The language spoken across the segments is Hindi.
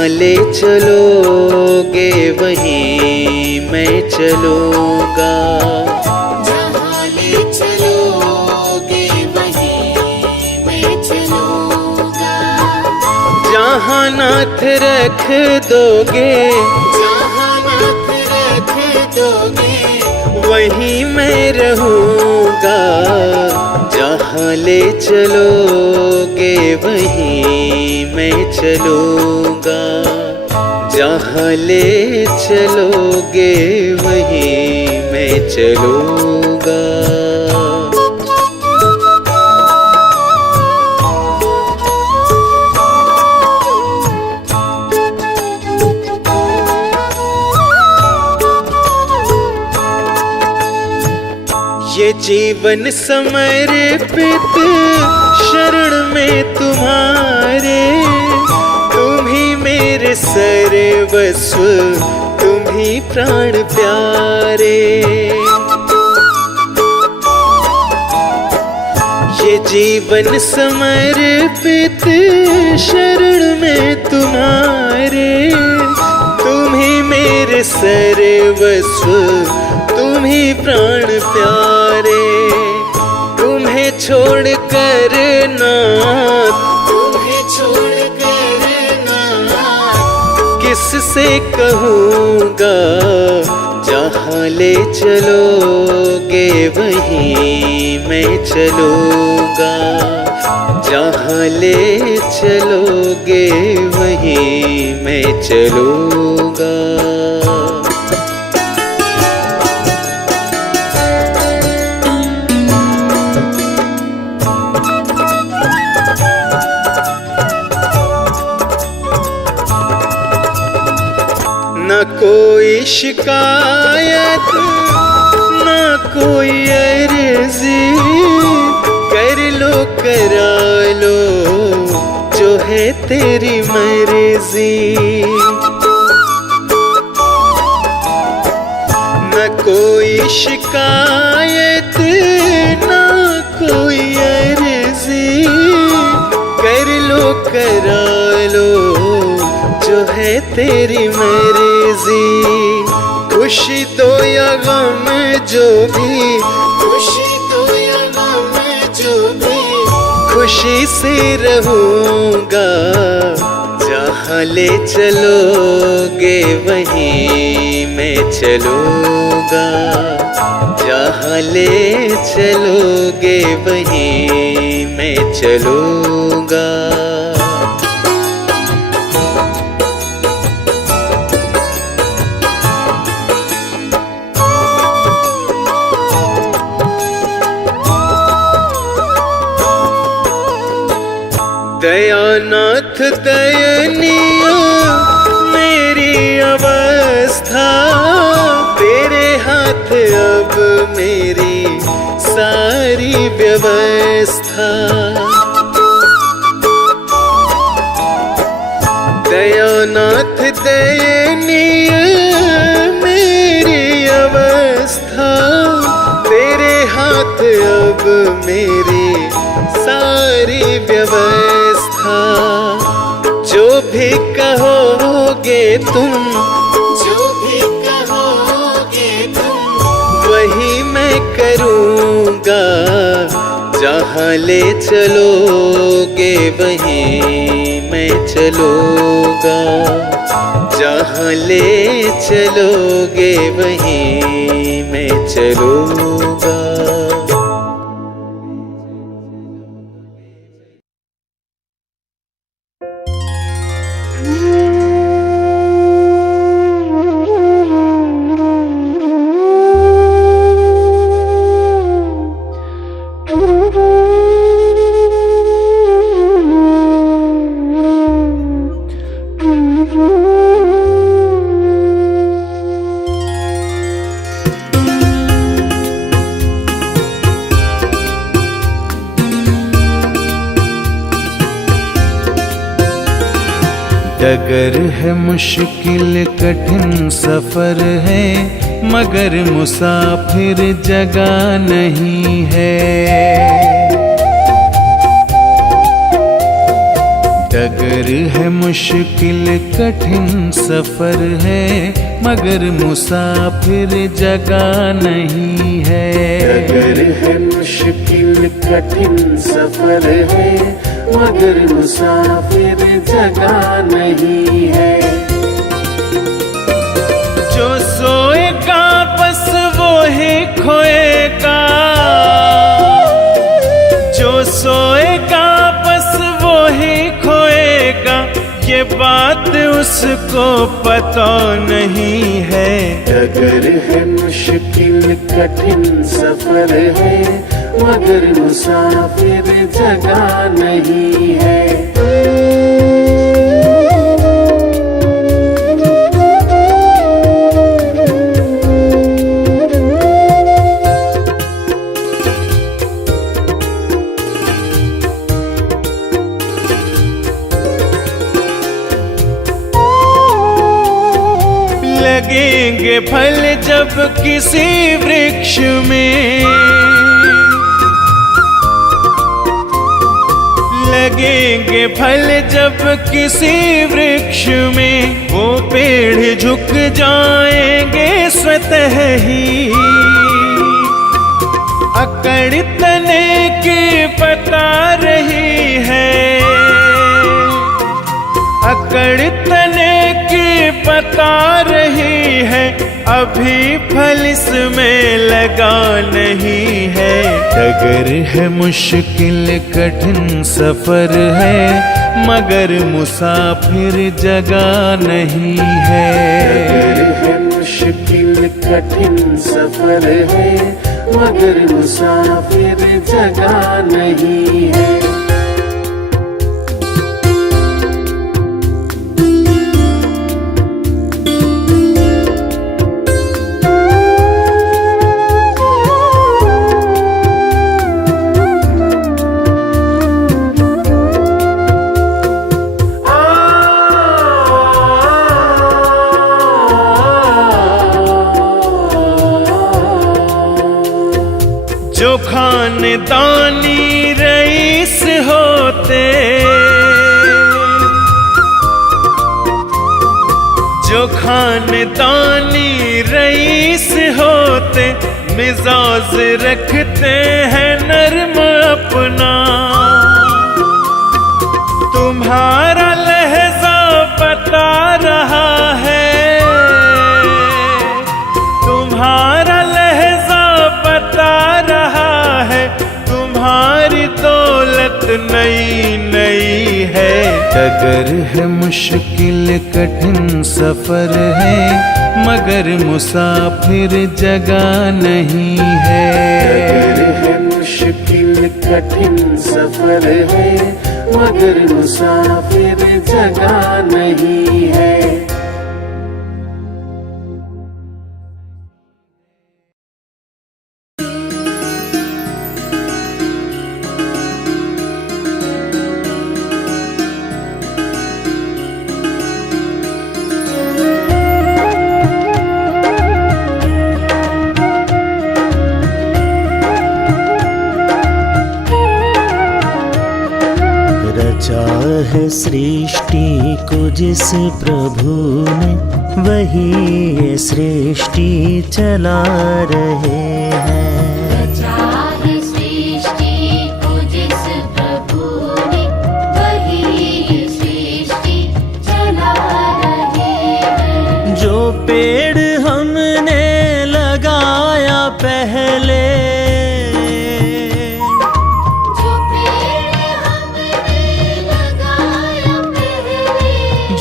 जहाँ ले चलोगे वहीं मैं चलूँगा। जहाँ ले चलोगे वहीं मैं चलूँगा। जहाँ नाथ रख दोगे, जहाँ नाथ रख दोगे वहीं मैं रहूँगा। जहाँ ले चलोगे वहीं मैं चलूँगा। जहाँ ले चलोगे वहीं मैं चलूँगा। ये जीवन समर्पित शरण में तुम्हारे, तुम ही मेरे सर्वस्व, तुम ही प्राण प्यारे। ये जीवन समर्पित शरण में तुम्हारे, तुम ही मेरे सर्वस्व, तुम ही प्राण प्यारे। तुम्हें छोड़ कर नाथ, तुम्हें छोड़ कर नाथ किससे कहूँगा। जहाँ ले चलोगे वहीं मैं चलूँगा। जहाँ ले चलोगे वहीं मैं चलूँगा। न कोई शिकायत, न कोई अर्जी, कर लो करा लो जो है तेरी मर्जी। न कोई शिकायत, न कोई अर्जी, कर लो करा लो जो है तेरी मर्जी। खुशी दो या गम जो भी, खुशी दो या गम जो भी, खुशी से रहूँगा। जहाँ ले चलोगे वहीं मैं चलूँगा। जहाँ ले चलोगे वहीं मैं चलूँगा। दयानाथ दयनीय मेरी अवस्था, तेरे हाथ अब मेरी सारी व्यवस्था। दयानाथ दयनीय मेरी अवस्था, तेरे हाथ अब मेरी सारी व्यवस्था। जो भी कहोगे तुम, जो भी कहोगे तुम, वही मैं करूँगा। जहाँ ले चलोगे वहीं मैं चलूँगा। जहाँ ले चलोगे वहीं मैं चलूँगा। डगर है मुश्किल कठिन सफर है, मगर मुसाफिर जगह नहीं है। डगर है मुश्किल कठिन सफर है, मगर मुसाफिर जगह नहीं है। डगर है मुश्किल कठिन सफर है, मगर मुसाफिर जगह नहीं है। जो सोएगा बस वो ही खोएगा, जो सोएगा बस वो ही खोएगा, ये बात उसको पता नहीं है। डगर है मुश्किल कठिन सफर है, मगर मुसाफिर जगह नहीं है। लगेंगे फल जब किसी वृक्ष में, लगेंगे फल जब किसी वृक्ष में, वो पेड़ झुक जाएंगे स्वतः ही। अकड़ तने की बता रही है, अकड़ तने की बता रही है, अभी फल इसमें लगा नहीं है। डगर है मुश्किल कठिन सफर है, मगर मुसाफिर जगह नहीं है। डगर है मुश्किल कठिन सफर है, मगर मुसाफिर जगह नहीं है। जो खानदानी रईस होते, जो खानदानी रईस होते, मिजाज रखते हैं नर्म अपना। तुम्हारा लहजा बता रहा है, तुम्हारा लहजा बता रहा है, तुम्हारी दौलत नई नई है। डगर है मुश्किल कठिन सफर है, मगर मुसाफिर जगह नहीं है। डगर है मुश्किल कठिन सफर है, मगर मुसाफिर जगह नहीं है। रचा है सृष्टि को जिस प्रभु ने, वही ये सृष्टि चला रहे हैं। रचा है सृष्टि को जिस प्रभु ने, वही ये सृष्टि चला रहे हैं। जो पेड़ हमने लगाया पहले,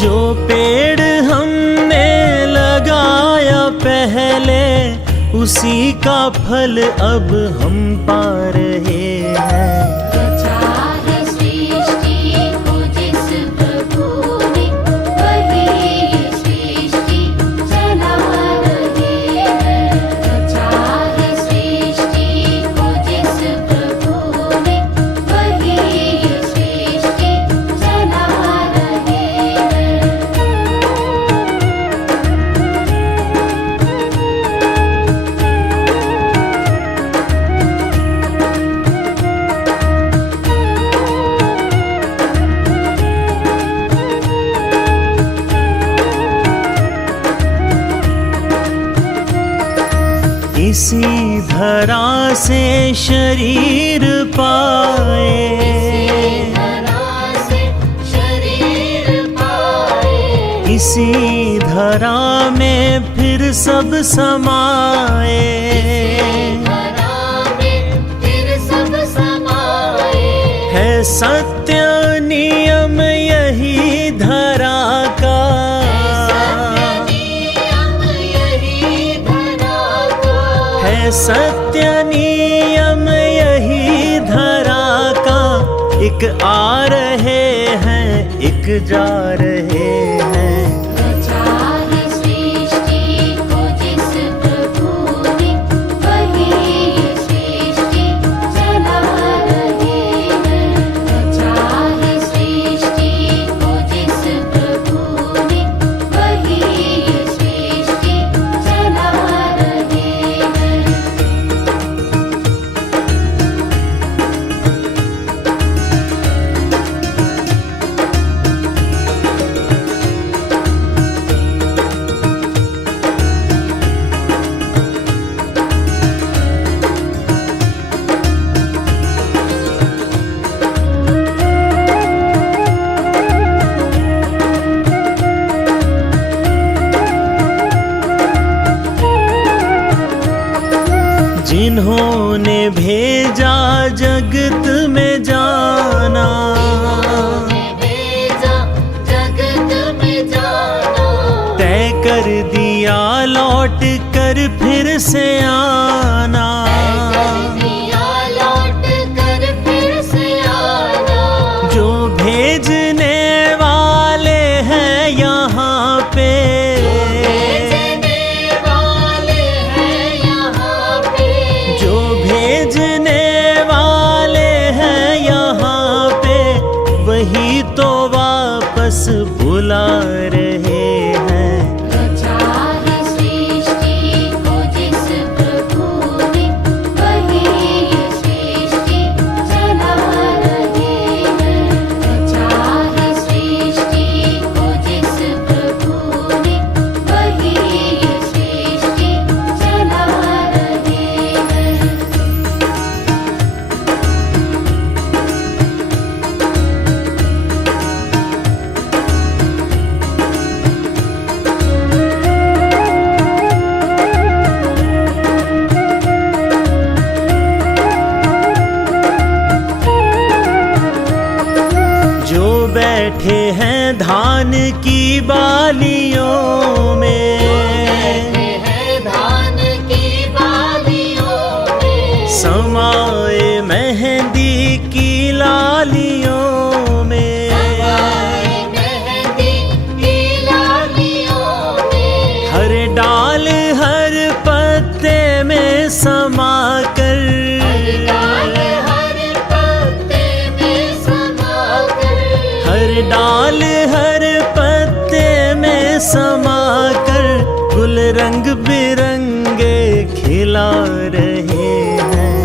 जो पेड़ हमने लगाया पहले, उसी का फल अब हम पा रहे हैं। रचा है सृष्टि को जिस प्रभु ने, वही ये सृष्टि चला रहे हैं। रचा है सृष्टि को जिस प्रभु ने, वही ये सृष्टि चला रहे हैं। इसी धरा से शरीर पाए, इसी धरा में फिर सब समाए, है सत्य नियम यही धरा का, है सत्य नियम यही धरा का। एक आ रहे हैं, एक जा रहे हैं। जिन्होंने भेजा जगत में जाना, तय कर दिया लौट कर फिर से आना, जो भेजने वाले हैं यहाँ पे, वही तो वापस बुला रहे हैं। बैठे हैं धान की बालियों में, समाए मेहंदी की लालियों में, हर डाल हर पत्ते में समा कर, हर डाल हर पत्ते में समा कर गुल रंग बिरंगे खिला रहे हैं।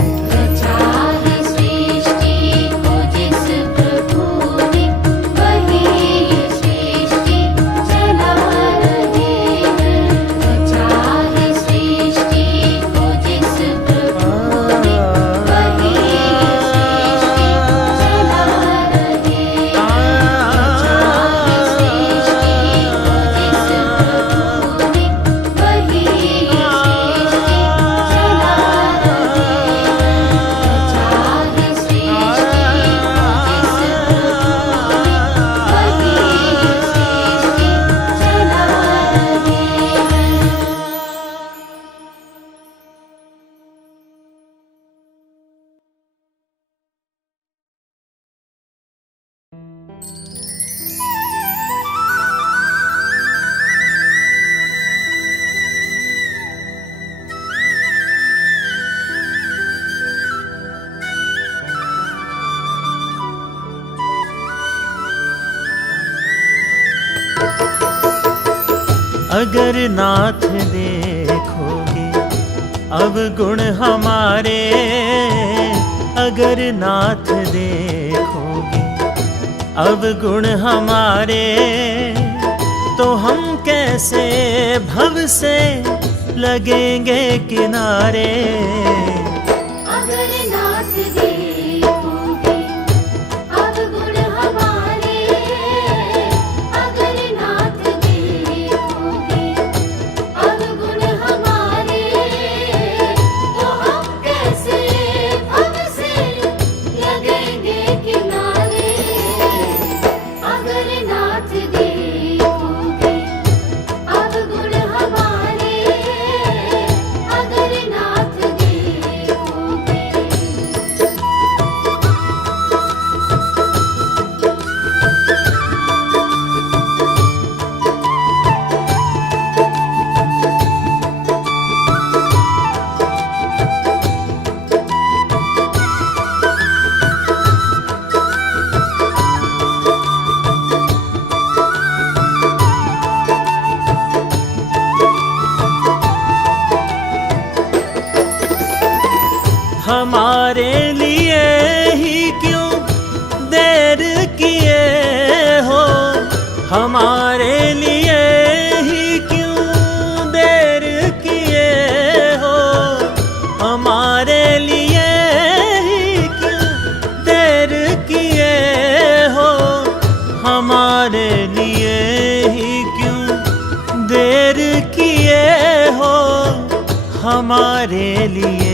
अगर नाथ देखोगे अब गुण हमारे, अगर नाथ देखोगे अब गुण हमारे, तो हम कैसे भव से लगेंगे किनारे। अगर नाथ देखोगे अवगुण हमारे, अगर नाथ देखोगे अवगुण हमारे, तो हम कैसे हमसे लगेंगे किनारे। अगर नाथ देखोगे अवगुण हमारे, अगर नाथ देखोगे। हमारे लिए ही क्यों देर किए हो, हमारे लिए ही क्यों देर किए हो, हमारे लिए ही क्यों देर किए हो, हमारे लिए ही क्यों देर किए हो, हमारे लिए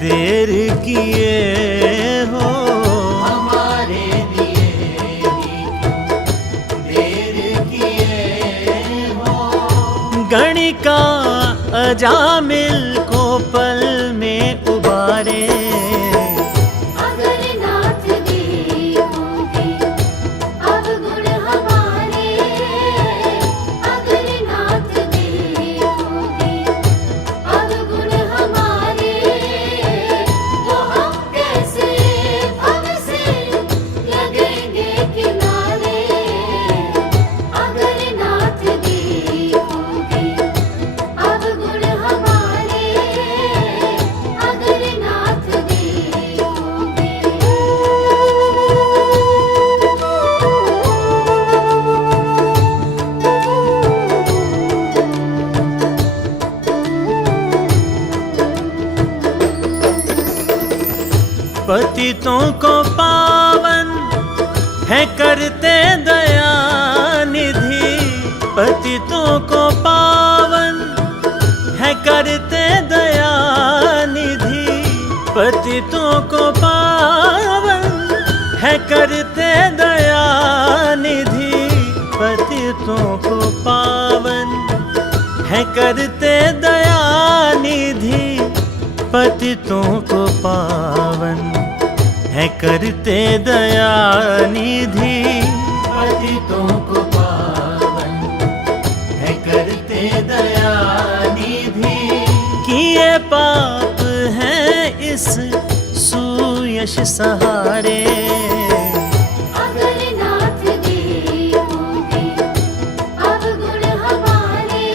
देर किए हो, हमारे लिए ही क्यों देर किए हो। गणिका अजामिल को पल में उबारे। अगर नाथ देखोगे अवगुण हमारे, अगर नाथ देखोगे अवगुण हमारे, तो हम कैसे हमसे लगेंगे किनारे। अगर नाथ देखोगे अवगुण हमारे, अगर नाथ देखोगे। पतितों को पावन है करते दया निधि, पतितों को पावन है करते दया निधि, पतितों को पावन है करते दया निधि, पतितों को पावन है करते दया निधि, पतितों को पावन है करते दया निधि, पतितों को पावन है करते दया निधि। किए पाप हैं इस सुयश सहारे। अगर नाथ देखोगे अवगुण हमारे,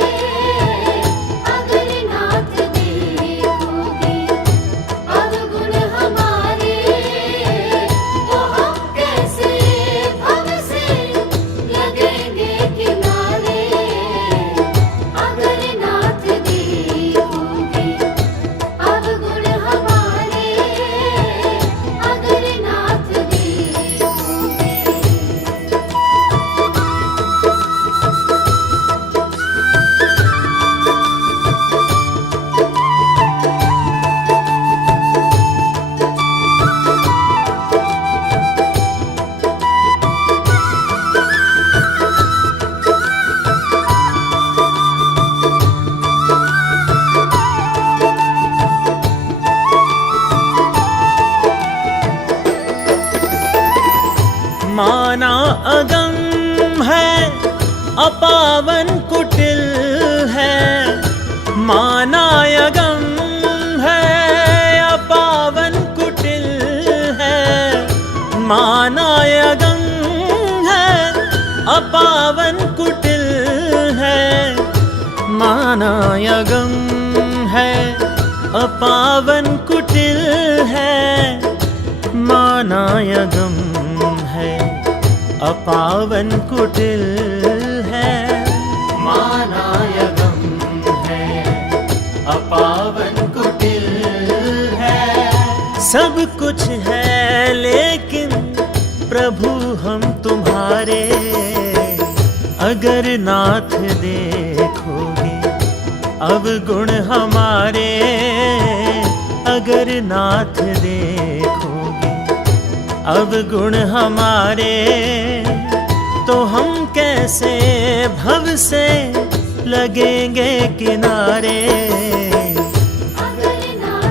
अगर नाथ देखोगे अवगुण हमारे, तो हम कैसे हमसे लगेंगे किनारे। अगर नाथ देखोगे अवगुण हमारे, अगर नाथ देखोगे। माना अगम है अपावन कुटिल है, माना अगम है अपावन कुटिल है, माना अगम है अपावन कुटिल है, माना अगम है अपावन कुटिल है, माना अगम है अपावन कुटिल है, माना अगम सब कुछ है लेकिन प्रभु हम तुम्हारे, अगर नाथ देखोगे अवगुण हमारे, अगर नाथ देखोगे अवगुण हमारे, तो हम कैसे भव से लगेंगे किनारे। अगर नाथ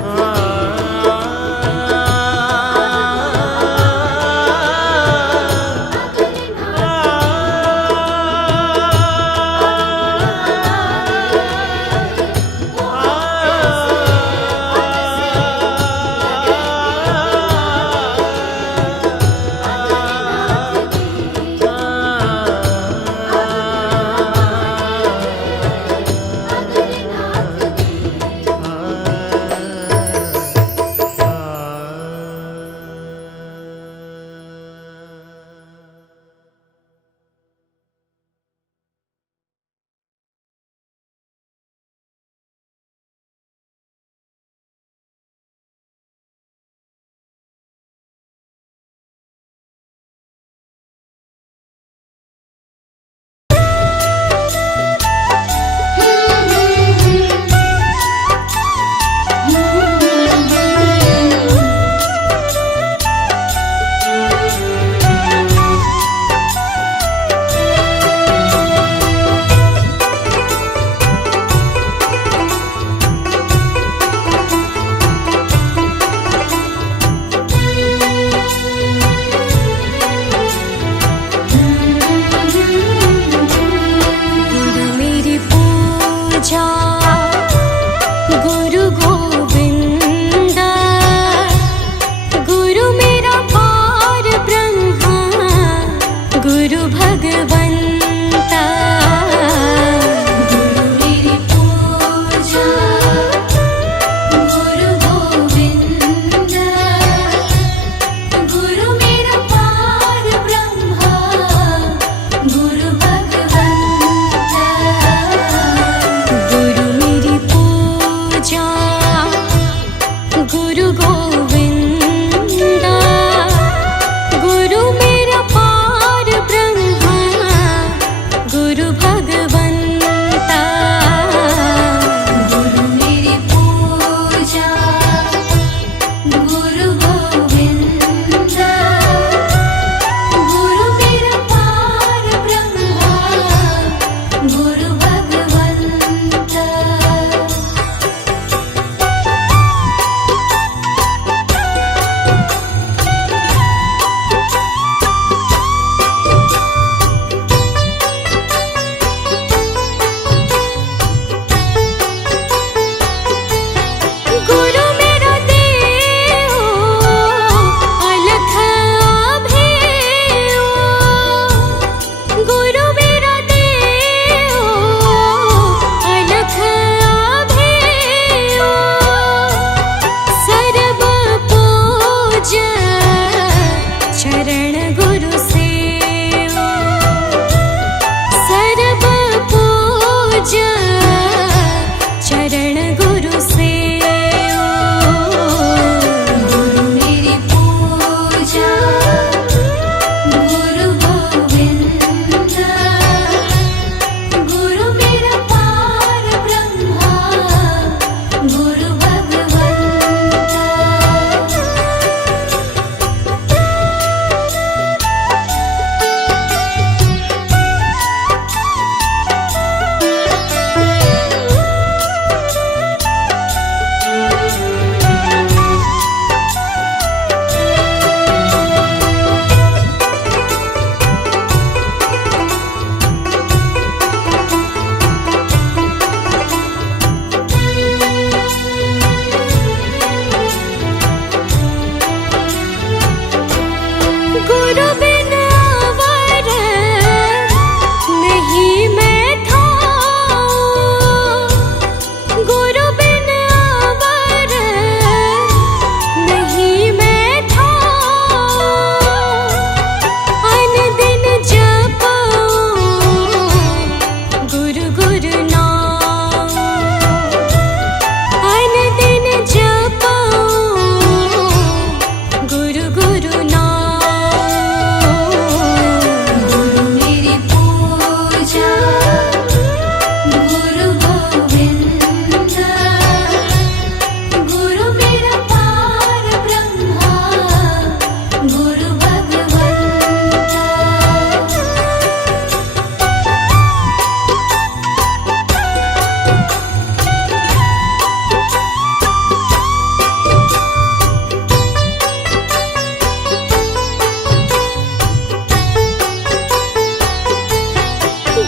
गुरु भगवंता।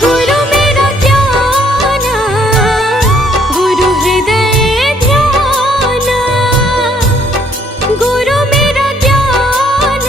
गुरु मेरा ज्ञान, गुरु हृदय ध्यान, गुरु मेरा ज्ञान,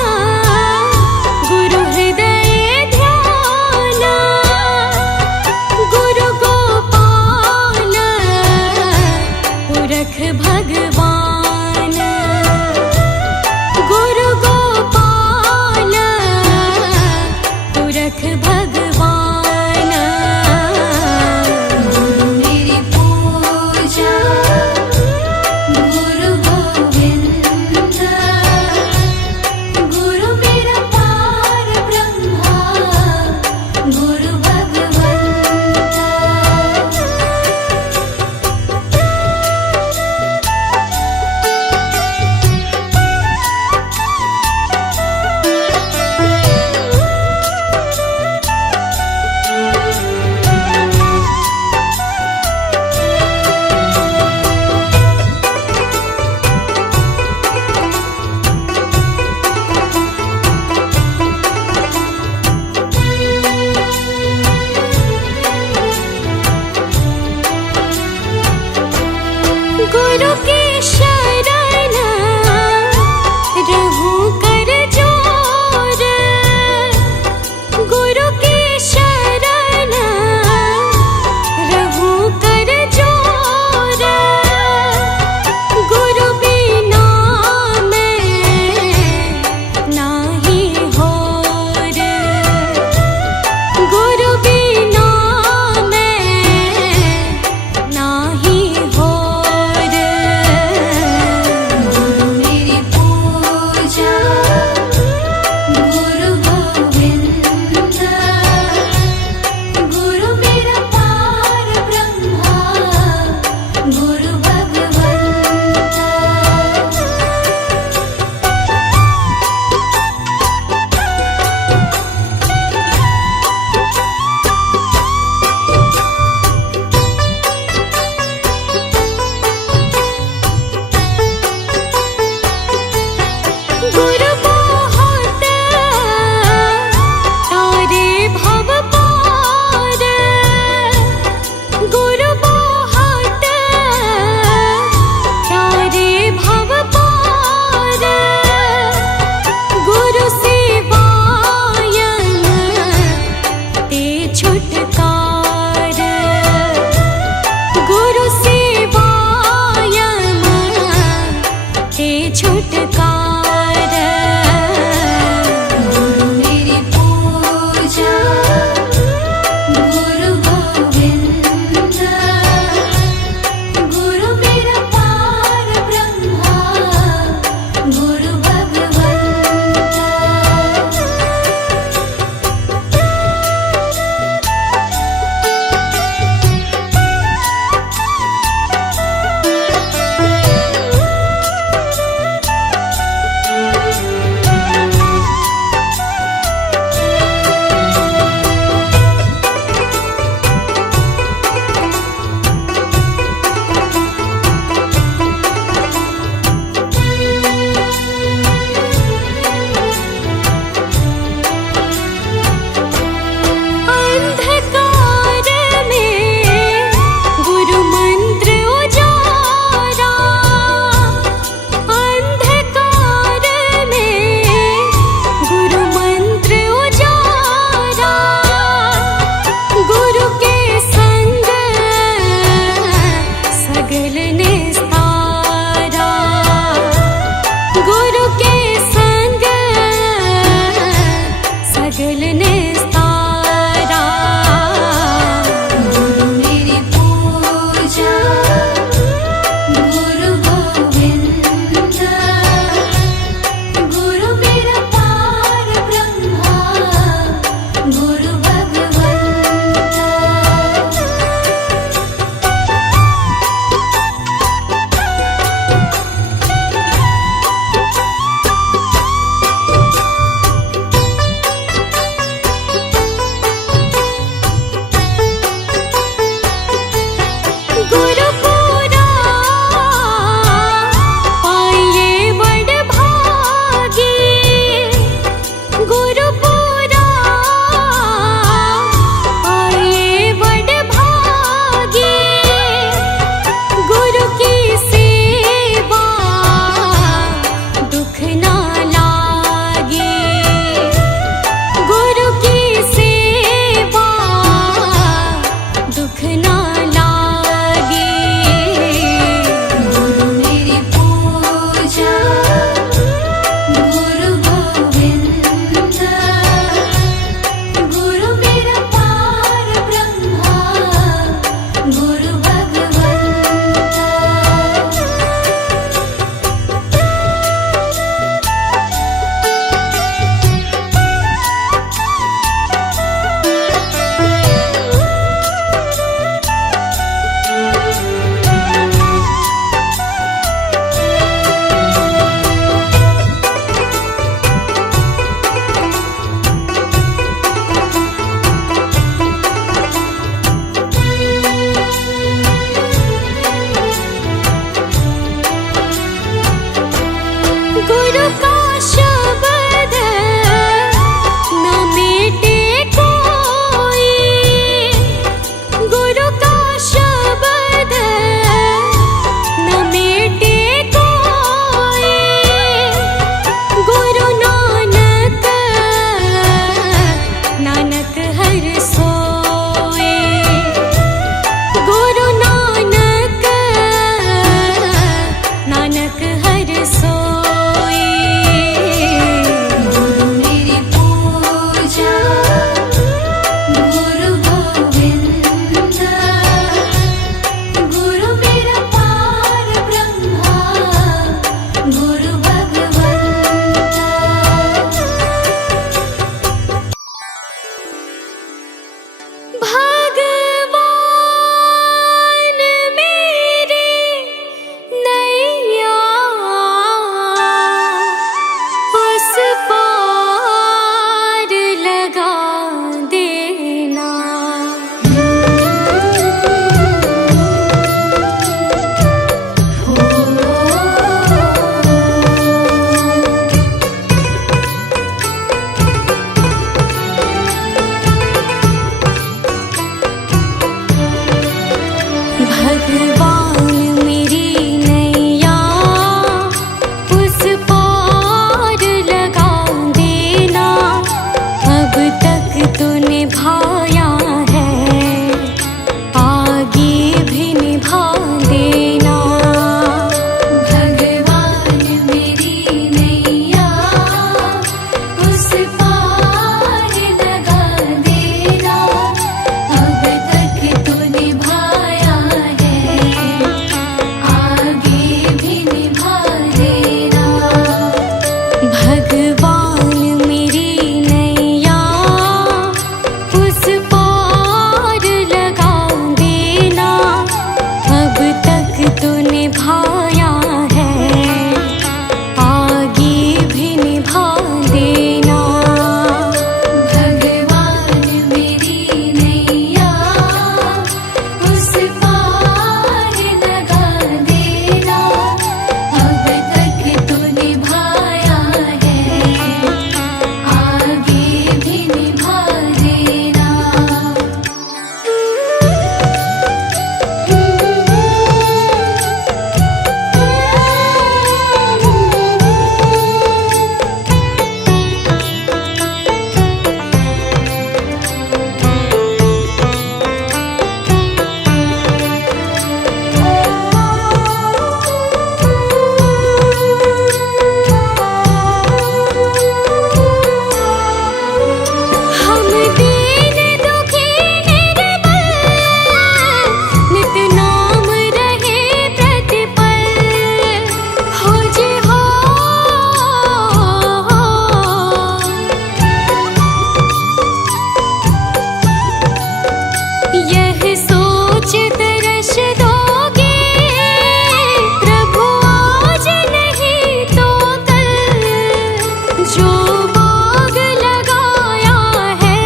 बाग लगाया है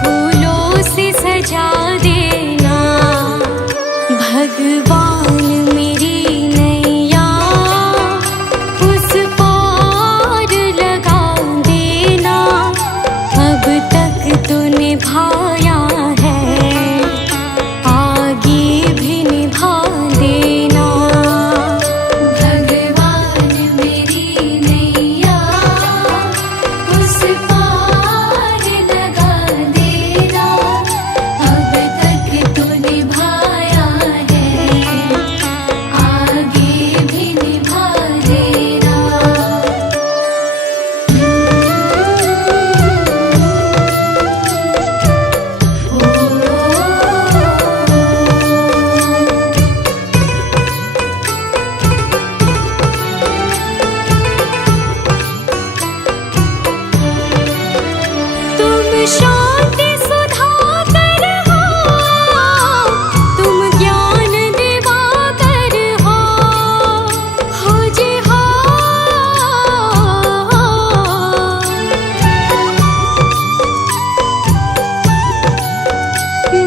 फूलों से सजा देना। भगवान मेरी नैया उस पार लगा देना। अब तक तो निभाया है आगे भी निभा देना। भगवान मेरी नैया उस पार लगा देना। अब तक तो निभाया है आगे भी निभा देना। तुम शांति सुधाकर हो, तुम ज्ञान दिवाकर हो जी हो।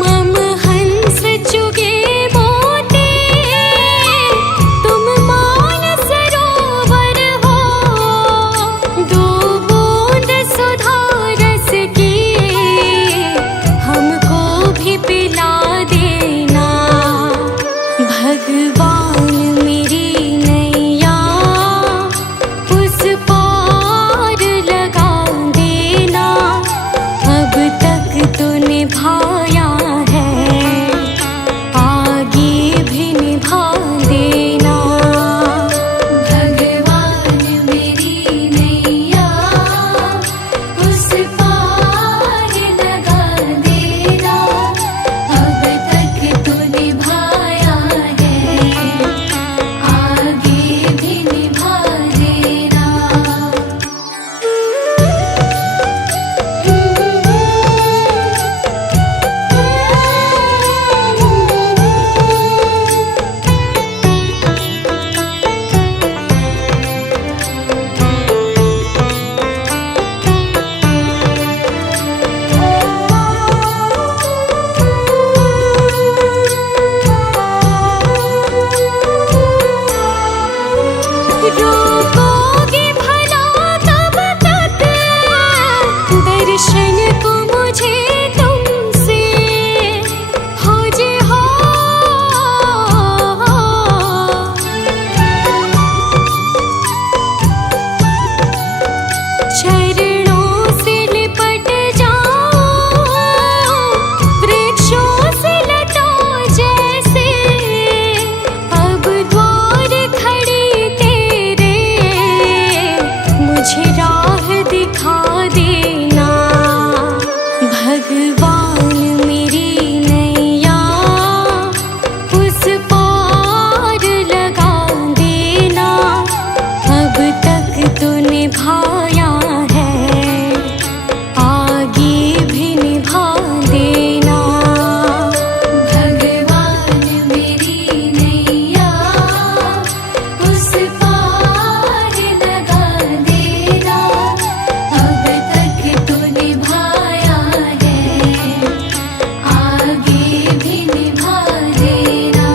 मम हंस चुगे मोती, तुम मान सरोवर हो। दो बूंद सुधा रस की हमको भी पिला देना। भगवान मेरी नैया उस पार लगा देना। अब तक तो निभाया है आगे भी निभा देना। भगवान मेरी नैया उस पार लगा देना। अब तक तो निभाया है आगे भी निभा देना। रोकोगे भला तब तक दर्शन को मुझे तुमसे हो जी हो। चरणों से लिपट जाओ वृक्षों से लता जैसे। अब द्वार खड़ी तेरे मुझे राह दिखा देना। भगवान मेरी नैया उस पार लगा देना। अब तक तो निभाया है आगे भी निभा देना। भगवान मेरी नैया उस पार लगा देना। अब तक तो निभाया है आगे भी निभा देना।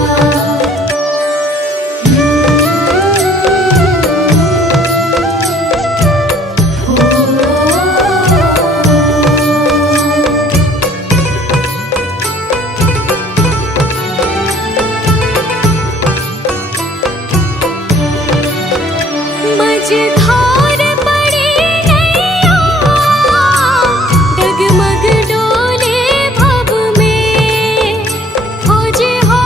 मझधार पड़ी नैया डगमग डोले भव में हो जी हो।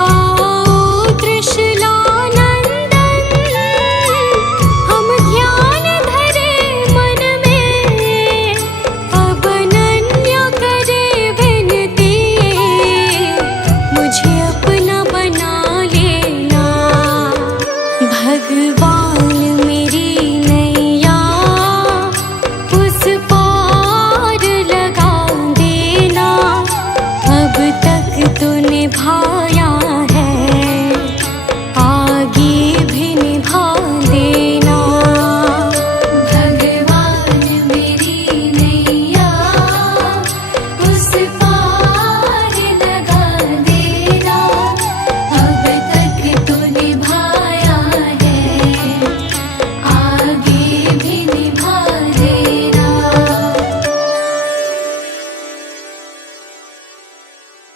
आओ त्रिशूलानंदन हम ध्यान धरे मन में। अब अनन्य करे विनती मुझे अपना बना लेना। भगवान मेरी नैया उस पार लगा देना। अब तक तो निभाया